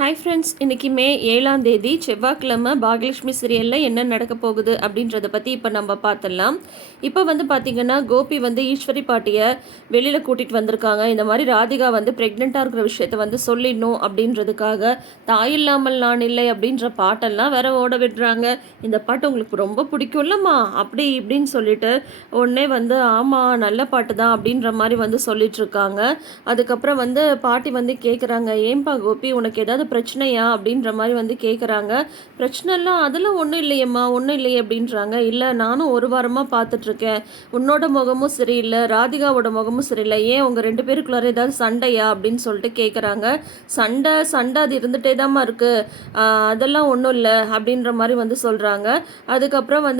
Hi friends, இன்றைக்கி மே 7ஆம் தேதி செவ்வாய்க்கிழமை பாகியலட்சுமி சீரியலில் என்ன நடக்க போகுது அப்படின்றத பற்றி இப்போ நம்ம பார்த்துடலாம். இப்போ பார்த்திங்கன்னா கோபி ஈஸ்வரி பாட்டியை வெளியில் கூட்டிகிட்டு வந்திருக்காங்க. இந்த மாதிரி ராதிகா ப்ரெக்னெண்ட்டாக இருக்கிற விஷயத்த சொல்லிடணும் அப்படின்றதுக்காக தாயில்லாமல் நான் இல்லை அப்படின்ற பாட்டெல்லாம் வேற ஓட விடுறாங்க. இந்த பாட்டு உங்களுக்கு ரொம்ப பிடிக்கும்லம்மா அப்படி இப்படின்னு சொல்லிட்டு உடனே ஆமாம் நல்ல பாட்டு தான் அப்படின்ற மாதிரி சொல்லிட்டு இருக்காங்க. அதுக்கப்புறம் பாட்டி கேட்குறாங்க, ஏன்பா கோபி உனக்கு ஏதாவது பிரச்சனையா அப்படின்ற மாதிரி கேட்குறாங்க. பிரச்சனைலாம் அதெல்லாம் ஒன்றும் இல்லையம்மா, ஒன்றும் இல்லையே அப்படின்றாங்க. இல்லை நானும் ஒரு வாரமாக பார்த்துட்ருக்கேன், உன்னோட முகமும் சரியில்லை, ராதிகாவோட முகமும் சரியில்லை, ஏன் உங்கள் ரெண்டு பேருக்குள்ளார ஏதாவது சண்டையா அப்படின்னு சொல்லிட்டு கேட்குறாங்க. சண்டை சண்டை அது இருந்துகிட்டே தாம்மா இருக்குது, அதெல்லாம் ஒன்றும் இல்லை அப்படின்ற மாதிரி சொல்கிறாங்க. அதுக்கப்புறம்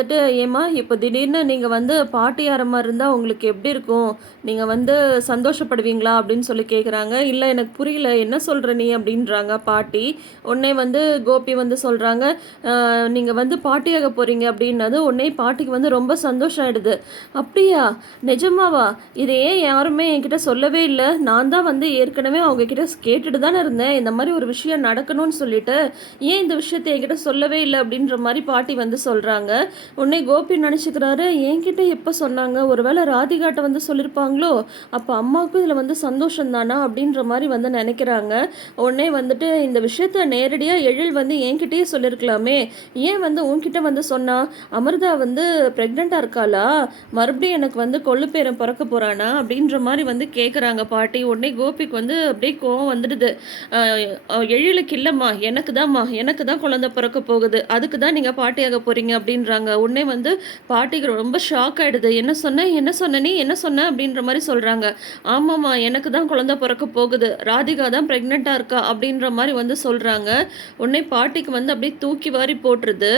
ஏம்மா இப்போ திடீர்னு நீங்கள் பாட்டியார மாதிரி இருந்தால் உங்களுக்கு எப்படி இருக்கும், நீங்கள் சந்தோஷப்படுவீங்களா அப்படின்னு சொல்லி கேட்குறாங்க. இல்லை எனக்கு புரியல என்ன சொல்கிற நீ அப்படின்றாங்க பாட்டி. உடனே கோபி சொல்கிறாங்க, நீங்கள் பாட்டியாக போகிறீங்க அப்படின்னது உடனே பாட்டிக்கு ரொம்ப சந்தோஷம் ஆகிடுது. அப்படியா, நிஜமாவா, இதை ஏன் யாருமே என்கிட்ட சொல்லவே இல்லை, நான் தான் ஏற்கனவே அவங்கக்கிட்ட கேட்டுட்டு தானே இருந்தேன் இந்த மாதிரி ஒரு விஷயம் நடக்கணும்னு சொல்லிட்டு, ஏன் இந்த விஷயத்தை என்கிட்ட சொல்லவே இல்லை அப்படின்ற மாதிரி பாட்டி சொல்கிறாங்க. உடனே கோபி நினச்சிக்கிறாரு, என்கிட்ட எப்போ சொன்னாங்க, ஒருவேளை ராதிகாட்ட சொல்லியிருப்பாங்களோ, அப்போ அம்மாவுக்கும் இதில் சந்தோஷம் தானா அப்படின்ற மாதிரி நினைக்கிறாங்க. உடனே இந்த விஷயத்த நேரடியாக எழில் என்கிட்டயே சொல்லியிருக்கலாமே, ஏன் உன்கிட்ட சொன்னா, அமிர்தா ப்ரெக்னெண்ட்டாக இருக்காளா, மறுபடியும் எனக்கு கொள்ளுப்பேரன் பிறக்க போகிறானா அப்படின்ற மாதிரி கேட்குறாங்க பாட்டி. உடனே கோபிக்கு அப்படியே கோவம் வந்துடுது. எழிலுக்கு இல்லைம்மா, எனக்கு தான் குழந்தை பிறக்க போகுது, அதுக்கு தான் நீங்கள் பாட்டியாக போகிறீங்க அப்படின்றாங்க. உடனே பாட்டிக்கு ரொம்ப ஷாக் ஆகிடுது. என்ன சொன்ன நீ என்ன சொன்ன அப்படின்ற மாதிரி சொல்கிறாங்க. ஆமாம்மா, எனக்கு தான் குழந்தை பிறக்க போகுது, ராதிகா தான் ப்ரெக்னெண்ட்டாக இருக்கா அப்படின்ற மாதிரி சொல்கிறாங்க. உடனே பாட்டிக்கு அப்படியே தூக்கி வாரி போட்டுருது.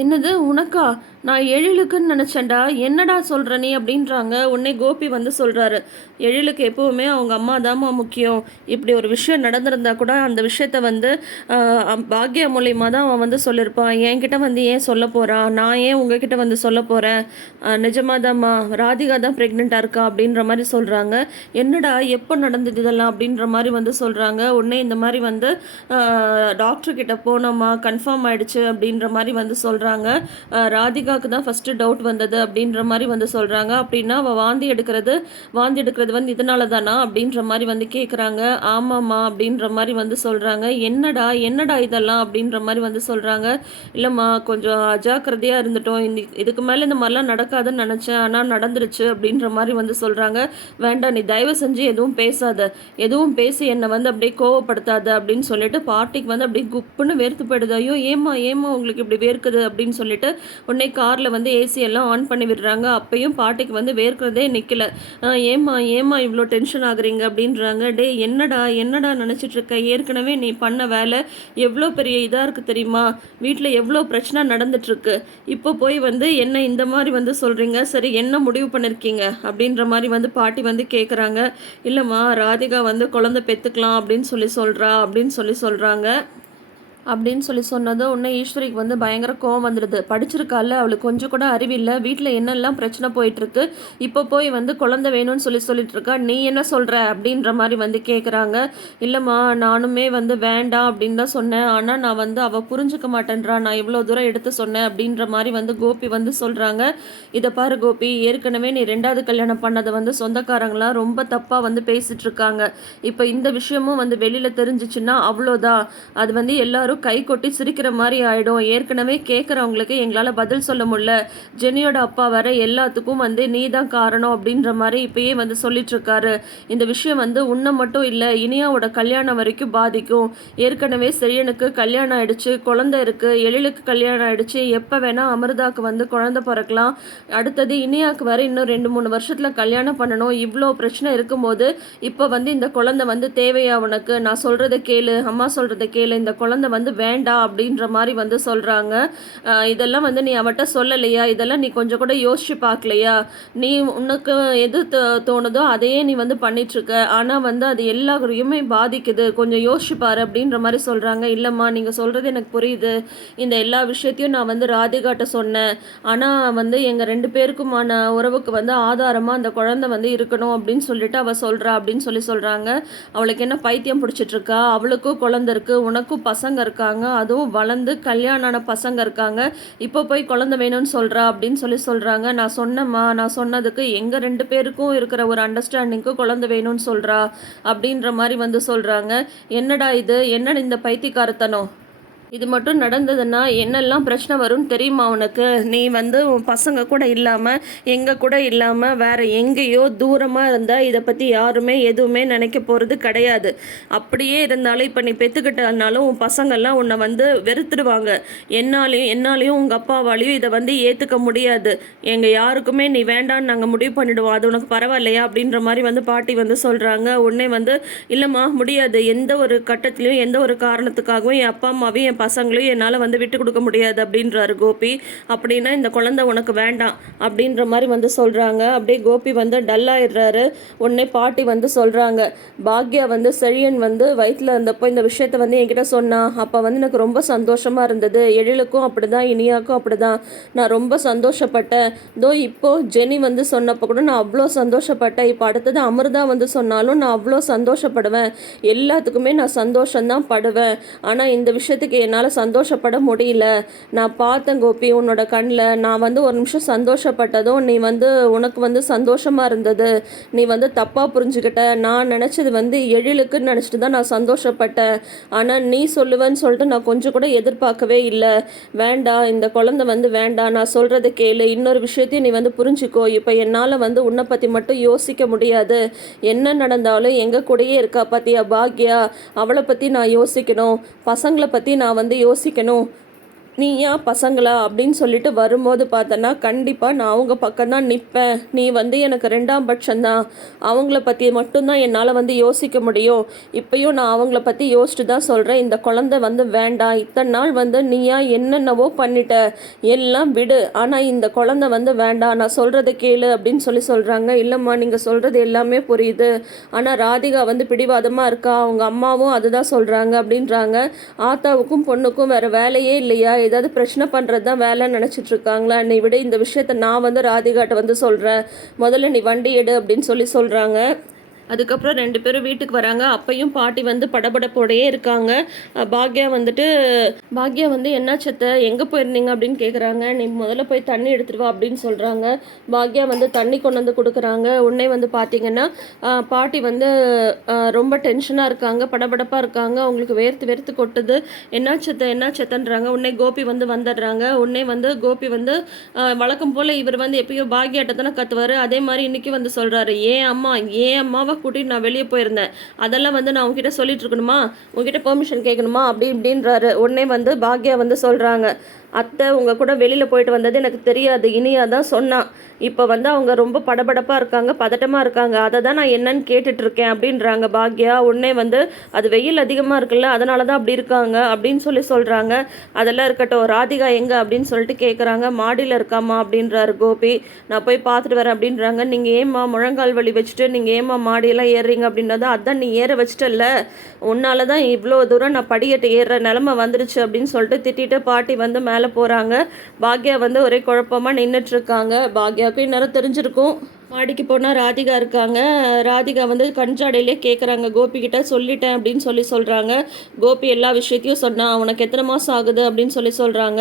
என்னது உனக்கா, நான் எழிலுக்குன்னு நினச்சேன்டா, என்னடா சொல்கிற நீ அப்படின்றாங்க. உடனே கோபி சொல்கிறாரு, எழிலுக்கு எப்போவுமே அவங்க அம்மா தாம்மா முக்கியம், இப்படி ஒரு விஷயம் நடந்திருந்தா கூட அந்த விஷயத்த பாக்யா மூலியமாக தான் அவன் சொல்லியிருப்பான், என்கிட்ட ஏன் சொல்ல போகிறான், நான் ஏன் உங்ககிட்ட சொல்ல போகிறேன், நிஜமாக தாம்மா ராதிகா தான் ப்ரெக்னெண்ட்டாக இருக்கா அப்படின்ற மாதிரி சொல்கிறாங்க. என்னடா எப்போ நடந்தது இதெல்லாம் அப்படின்ற மாதிரி சொல்கிறாங்க. உடனே இந்த மாதிரி டாக்டர்கிட்ட போனோம்மா, கன்ஃபார்ம் ஆகிடுச்சு அப்படின்ற மாதிரி சொல்கிறாங்க. ராதிகாவுக்கு தான் ஃபஸ்ட்டு டவுட் வந்தது அப்படின்ற மாதிரி சொல்கிறாங்க. அப்படின்னா அவள் வாந்தி எடுக்கிறது இதனால தானா அப்படின்ற மாதிரி கேட்குறாங்க. ஆமாம்மா அப்படின்ற மாதிரி சொல்கிறாங்க. என்னடா இதெல்லாம் அப்படின்ற மாதிரி சொல்கிறாங்க. இல்லைம்மா கொஞ்சம் அஜாக்கிரதையாக இருந்துட்டோம், இதுக்கு மேலே இந்த மாதிரிலாம் நடக்காதுன்னு நினச்சேன், ஆனால் நடந்துருச்சு அப்படின்ற மாதிரி சொல்கிறாங்க. வேண்டாம், நீ தயவு செஞ்சு எதுவும் பேசாத, எதுவும் பேசி என்னை அப்படியே கோவப்படுத்தாத அப்படின்னு சொல்லிட்டு பாட்டிக்கு அப்படியே குப்புன்னு வேர்த்து போயிடுது. ஐயோ ஏமா உங்களுக்கு இப்படி வேர்க்குது அப்படின்னு சொல்லிட்டு உடனே காரில் ஏசி எல்லாம் ஆன் பண்ணி விடுறாங்க. அப்பையும் பாட்டிக்கு வேர்க்கிறதே நிற்கல. ஏமா இவ்வளோ டென்ஷன் ஆகுறீங்க அப்படின்றாங்க. டே என்னடா நினச்சிட்டு இருக்க, ஏற்கனவே நீ பண்ண வேலை எவ்வளோ பெரிய இதாக இருக்குது தெரியுமா, வீட்டில் எவ்வளோ பிரச்சனை நடந்துட்டுருக்கு, இப்போ போய் என்ன இந்த மாதிரி சொல்கிறீங்க, சரி என்ன முடிவு பண்ணியிருக்கீங்க அப்படின்ற மாதிரி பாட்டி கேட்குறாங்க. இல்லைம்மா ராதிகா குழந்தை பெற்றுக்கலாம் அப்படின்னு சொல்கிறாங்க. அப்படின்னு சொன்னது உடனே ஈஸ்வரிக்கு பயங்கர கோவம் வந்துடுது. படிச்சிருக்கால, அவளுக்கு கொஞ்சம் கூட அறிவில்லை, வீட்டில் என்னெல்லாம் பிரச்சனை போயிட்டுருக்கு, இப்போ போய் குழந்தை வேணும்னு சொல்லிட்டு இருக்கா, நீ என்ன சொல்கிற அப்படின்ற மாதிரி கேட்குறாங்க. இல்லைம்மா நானுமே வேண்டாம் அப்படின்னு தான் சொன்னேன், ஆனால் நான் அவள் புரிஞ்சுக்க மாட்டேன்றா, நான் இவ்வளோ தூரம் எடுத்து சொன்னேன் அப்படின்ற மாதிரி கோபி சொல்கிறாங்க. இதை பாரு கோபி, ஏற்கனவே நீ 2வது கல்யாணம் பண்ணதை சொந்தக்காரங்களாம் ரொம்ப தப்பாக பேசிகிட்டு இருக்காங்க. இப்போ இந்த விஷயமும் வெளியில் தெரிஞ்சிச்சுன்னா அவ்வளோதான், அது எல்லாரும் கை கொட்டி சிரிக்கிற மாதிரி ஆகிடும். ஏற்கனவே கேட்குறவங்களுக்கு எங்களால் பதில் சொல்ல முடியல, ஜெனியோட அப்பா வர எல்லாத்துக்கும் நீ தான் காரணம் அப்படின்ற மாதிரி இப்பயே சொல்லிட்டுருக்காரு. இந்த விஷயம் உன்னை மட்டும் இல்லை, இனியாவோட கல்யாணம் வரைக்கும் பாதிக்கும். ஏற்கனவே செழியனுக்கு கல்யாணம் ஆகிடுச்சு, குழந்தை இருக்குது, எழிலுக்கு கல்யாணம் ஆகிடுச்சு, எப்போ வேணால் அமிர்தாவுக்கு குழந்தை பிறக்கலாம், அடுத்தது இனியாவுக்கு வர இன்னும் 2-3 வருஷத்தில் கல்யாணம் பண்ணணும், இவ்வளோ பிரச்சனை இருக்கும்போது இப்போ இந்த குழந்தை தேவையா உனக்கு, நான் சொல்கிறத கேளு, அம்மா சொல்கிறத கேளு, இந்த குழந்தை வந்து வேண்டாம் அப்படின்ற மாதிரி வந்து சொல்கிறாங்க. இதெல்லாம் வந்து நீ அவட்ட சொல்லலையா? இதெல்லாம் நீ கொஞ்சம் கூட யோசிச்சு பார்க்கலையா? நீ உனக்கு எது தோணுதோ அதையே நீ வந்து பண்ணிட்டுருக்க. ஆனால் வந்து அது எல்லாரையுமே பாதிக்குது. கொஞ்சம் யோசிச்சு பாரு அப்படின்ற மாதிரி சொல்கிறாங்க. இல்லைம்மா, நீங்கள் சொல்கிறது எனக்கு புரியுது. இந்த எல்லா விஷயத்தையும் நான் வந்து ராதிகாட்ட சொன்னேன். ஆனால் வந்து எங்கள் 2 பேருக்குமான உறவுக்கு வந்து ஆதாரமாக அந்த குழந்தை வந்து இருக்கணும் அப்படின்னு சொல்லிட்டு அவள் சொல்கிறா அப்படின்னு சொல்கிறாங்க. அவளுக்கு என்ன பைத்தியம் பிடிச்சிட்ருக்கா? அவளுக்கும் குழந்தை இருக்குது, உனக்கும் பசங்க இருக்காங்க, அதுவும் வளர்ந்து கல்யாணம் ஆன பசங்க இருக்காங்க. இப்போ போய் குழந்தை வேணும்னு சொல்கிறா அப்படின்னு சொல்கிறாங்க. நான் சொன்னேம்மா, நான் சொன்னதுக்கு எங்கள் 2 பேருக்கும் இருக்கிற ஒரு அண்டர்ஸ்டாண்டிங்க்கு குழந்தை வேணும்னு சொல்கிறா அப்படின்ற மாதிரி வந்து சொல்கிறாங்க. என்னடா இது, என்ன இந்த பைத்தியக்காரத்தனம்? இது மட்டும் நடந்ததுன்னா என்னெல்லாம் பிரச்சனை வரும்னு தெரியுமா உனக்கு? நீ வந்து உன் பசங்க கூட இல்லாமல், எங்கள் கூட இல்லாமல், வேற எங்கேயோ தூரமாக இருந்தால் இதை பற்றி யாருமே எதுவுமே நினைக்க போகிறது கிடையாது. அப்படியே இருந்தாலும் இப்போ நீ பெற்றுக்கிட்டனாலும் உன் பசங்கள்லாம் உன்னை வந்து வெறுத்துடுவாங்க. என்னாலையும் உங்கள் அப்பாவாலையும் இதை வந்து ஏற்றுக்க முடியாது. எங்கள் யாருக்குமே நீ வேண்டான்னு நாங்கள் முடிவு பண்ணிடுவோம். அது உனக்கு பரவாயில்லையா அப்படின்ற மாதிரி வந்து பாட்டி வந்து சொல்கிறாங்க. உடனே வந்து இல்லைம்மா, முடியாது. எந்த ஒரு கட்டத்துலையும் எந்த ஒரு காரணத்துக்காகவும் என் அப்பா அம்மாவையும் என் பசங்களையும் என்னால் வந்து விட்டு கொடுக்க முடியாது அப்படின்றாரு கோபி. அப்படின்னா இந்த குழந்தை உனக்கு வேண்டாம் அப்படின்ற மாதிரி வந்து சொல்கிறாங்க. அப்படியே கோபி வந்து டல்லாயிடுறாரு. உடனே பாட்டி வந்து சொல்கிறாங்க, பாக்யா வந்து செழியன் வந்து வயிற்றில் இருந்தப்போ இந்த விஷயத்த வந்து என்கிட்ட சொன்னான். அப்போ வந்து எனக்கு ரொம்ப சந்தோஷமாக இருந்தது. எழிலுக்கும் அப்படி தான், இனியாக்கும் அப்படி தான். நான் ரொம்ப சந்தோஷப்பட்டேன். இப்போது ஜெனி வந்து சொன்னப்போ கூட நான் அவ்வளோ சந்தோஷப்பட்டேன். இப்போ அடுத்தது அமிர்தா வந்து சொன்னாலும் நான் அவ்வளோ சந்தோஷப்படுவேன். எல்லாத்துக்குமே நான் சந்தோஷம்தான் படுவேன். ஆனால் இந்த விஷயத்துக்கு என்னால் சந்தோஷப்பட முடியல. நான் பார்த்தேன் கோபி உன்னோட கண்ணில். நான் வந்து ஒரு நிமிஷம் சந்தோஷப்பட்டதும் நீ வந்து உனக்கு வந்து சந்தோஷமாக இருந்தது. நீ வந்து தப்பாக புரிஞ்சுக்கிட்ட. நான் நினச்சது வந்து எழிலுக்குன்னு நினச்சிட்டு தான் நான் சந்தோஷப்பட்டேன். ஆனால் நீ சொல்லுவேன்னு சொல்லிட்டு நான் கொஞ்சம் கூட எதிர்பார்க்கவே இல்லை. வேண்டாம், இந்த குழந்தை வந்து வேண்டாம். நான் சொல்கிறத கேளு. இன்னொரு விஷயத்தையும் நீ வந்து புரிஞ்சுக்கோ. இப்போ என்னால் வந்து உன்னை பற்றி மட்டும் யோசிக்க முடியாது. என்ன நடந்தாலும் எங்கள் கூடயே இருக்கா பார்த்தியா பாக்யா, அவளை பற்றி நான் யோசிக்கணும். பசங்களை பற்றி நான் வந்து யோசிக்கணும். நீ ஏன் பசங்களா அப்படின்னு சொல்லிட்டு வரும்போது பார்த்தனா கண்டிப்பாக நான் அவங்க பக்கம்தான் நிற்பேன். நீ வந்து எனக்கு 2ஆம் பட்சம்தான். அவங்கள பற்றி மட்டும்தான் என்னால் வந்து யோசிக்க முடியும். இப்பயும் நான் அவங்கள பற்றி யோசிச்சுட்டு தான் சொல்கிறேன். இந்த குழந்தை வந்து வேண்டாம். இத்தனை நாள் வந்து நீயா என்னென்னவோ பண்ணிட்ட, எல்லாம் விடு. ஆனால் இந்த குழந்தை வந்து வேண்டாம். நான் சொல்கிறத கேளு அப்படின்னு சொல்கிறாங்க. இல்லைம்மா, நீங்கள் சொல்கிறது எல்லாமே புரியுது. ஆனால் ராதிகா வந்து பிடிவாதமாக இருக்கா. அவங்க அம்மாவும் அதுதான் சொல்கிறாங்க அப்படின்றாங்க. ஆத்தாவுக்கும் பொண்ணுக்கும் வேறு வேலையே இல்லையா? ஏதாவது பிரச்சனை பண்ணுறது தான் வேலைன்னு நினச்சிட்டு இருக்காங்களா? நீ விட, இந்த விஷயத்த நான் வந்து ராதிகாட்ட வந்து சொல்கிறேன். முதல்ல நீ வண்டி எடு அப்படின்னு சொல்கிறாங்க. அதுக்கப்புறம் 2 பேரும் வீட்டுக்கு வராங்க. அப்பையும் பாட்டி வந்து படபடப்போடையே இருக்காங்க. பாக்யா வந்து என்னாச்சத்தை, எங்கே போயிருந்தீங்க அப்படின்னு கேட்குறாங்க. நீ முதல்ல போய் தண்ணி எடுத்துட்டு வா அப்படின்னு சொல்கிறாங்க. பாக்யா வந்து தண்ணி கொண்டு வந்து கொடுக்குறாங்க. உடனே வந்து பார்த்தீங்கன்னா பாட்டி வந்து ரொம்ப டென்ஷனாக இருக்காங்க, படபடப்பாக இருக்காங்க. அவங்களுக்கு வேர்த்து கொட்டுது. என்னாச்சத்தைன்றாங்க. உடனே கோபி வந்து வந்துடுறாங்க. உடனே வந்து கோபி வந்து வழக்கம் போல் இவர் வந்து எப்பயோ பாக்யாட்ட தானே கத்துவார். அதே மாதிரி இன்றைக்கி வந்து சொல்கிறாரு, ஏன் அம்மாவை கூட்டிட்டு நான் வெளியே போயிருந்தேன். அதெல்லாம் வந்து நான் உங்ககிட்ட சொல்லிட்டு இருக்கணுமா? உங்ககிட்ட பெர்மிஷன் கேட்கணுமா? அப்படின்றாரு. உடனே வந்து பாக்யா வந்து சொல்கிறாங்க, அத்தை உங்கள் கூட வெளியில் போயிட்டு வந்தது எனக்கு தெரியாது. இனியா தான் சொன்னான். இப்போ வந்து அவங்க ரொம்ப படபடப்பாக இருக்காங்க, பதட்டமாக இருக்காங்க. அதை தான் நான் என்னன்னு கேட்டுட்ருக்கேன் அப்படின்றாங்க பாக்யா. உடனே வந்து அது வெயில் அதிகமாக இருக்குல்ல, அதனால தான் அப்படி இருக்காங்க அப்படின்னு சொல்கிறாங்க. அதெல்லாம் இருக்கட்டும், ராதிகா எங்கே அப்படின்னு சொல்லிட்டு கேட்குறாங்க. மாடியில் இருக்காமா அப்படின்றாரு கோபி. நான் போய் பார்த்துட்டு வரேன் அப்படின்றாங்க. நீங்கள் ஏம்மா முழங்கால் வலி வச்சுட்டு நீங்கள் ஏம்மா மாடியெல்லாம் ஏறுறீங்க அப்படின்றத, அதான் நீ ஏற வச்சிட்டல்ல, உன்னால தான் இவ்வளோ தூரம் நான் படிக்கட்டு ஏறுற நிலமை வந்துருச்சு அப்படின்னு சொல்லிட்டு திட்டிட்டு பாட்டி வந்து மேலே போகிறாங்க. பாக்யா வந்து ஒரே குழப்பமாக நின்றுட்டுருக்காங்க. பாக்யாவுக்கு இந்நேரம் தெரிஞ்சிருக்கும். மாடிக்கு போனால் ராதிகா இருக்காங்க. ராதிகா வந்து கஞ்சாடையிலே கேட்குறாங்க, கோபிக்கிட்ட சொல்லிட்டேன் அப்படின்னு சொல்கிறாங்க. கோபி எல்லா விஷயத்தையும் சொன்னான். அவனுக்கு எத்தனை மாதம் ஆகுது அப்படின்னு சொல்கிறாங்க.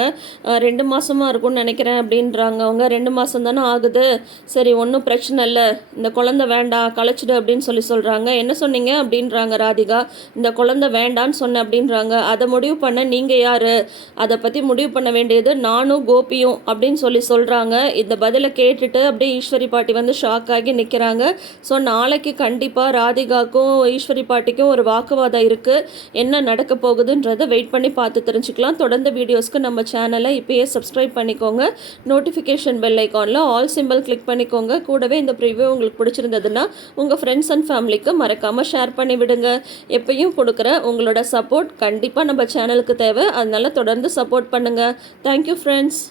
2 மாதமாக இருக்கும்னு நினைக்கிறேன் அப்படின்றாங்க. அவங்க 2 மாதம் தானே ஆகுது. சரி, ஒன்றும் பிரச்சனை இல்லை, இந்த குழந்தை வேண்டாம், கலைச்சிடு அப்படின்னு சொல்கிறாங்க. என்ன சொன்னீங்க அப்படின்றாங்க ராதிகா. இந்த குழந்தை வேண்டான்னு சொன்னேன் அப்படின்றாங்க. அதை முடிவு பண்ண நீங்கள் யார்? அதை பற்றி முடிவு பண்ண வேண்டியது நானும் கோபியும் அப்படின்னு சொல்கிறாங்க. இந்த பதிலை கேட்டுட்டு அப்படியே ஈஸ்வரி பாட்டி வந்து ஷாக் ஆகி நிற்கிறாங்க. ஸோ நாளைக்கு கண்டிப்பாக ராதிகாக்கும் ஈஸ்வரி பாட்டிக்கும் ஒரு வாக்குவாதம் இருக்குது. என்ன நடக்க போகுதுன்றதை வெயிட் பண்ணி பார்த்து தெரிஞ்சுக்கலாம். தொடர்ந்து வீடியோஸ்க்கு நம்ம சேனலை இப்போயே சப்ஸ்கிரைப் பண்ணிக்கோங்க. நோட்டிஃபிகேஷன் பெல் ஐக்கானில் ஆல் சிம்பிள் கிளிக் பண்ணிக்கோங்க. கூடவே இந்த ப்ரிவ்யூ உங்களுக்கு பிடிச்சிருந்ததுன்னா உங்கள் ஃப்ரெண்ட்ஸ் அண்ட் ஃபேமிலிக்கு மறக்காமல் ஷேர் பண்ணி விடுங்க. எப்பயும் கொடுக்குற உங்களோட சப்போர்ட் கண்டிப்பாக நம்ம சேனலுக்கு தேவை. அதனால தொடர்ந்து சப்போர்ட் பண்ணுங்கள். Thank you friends.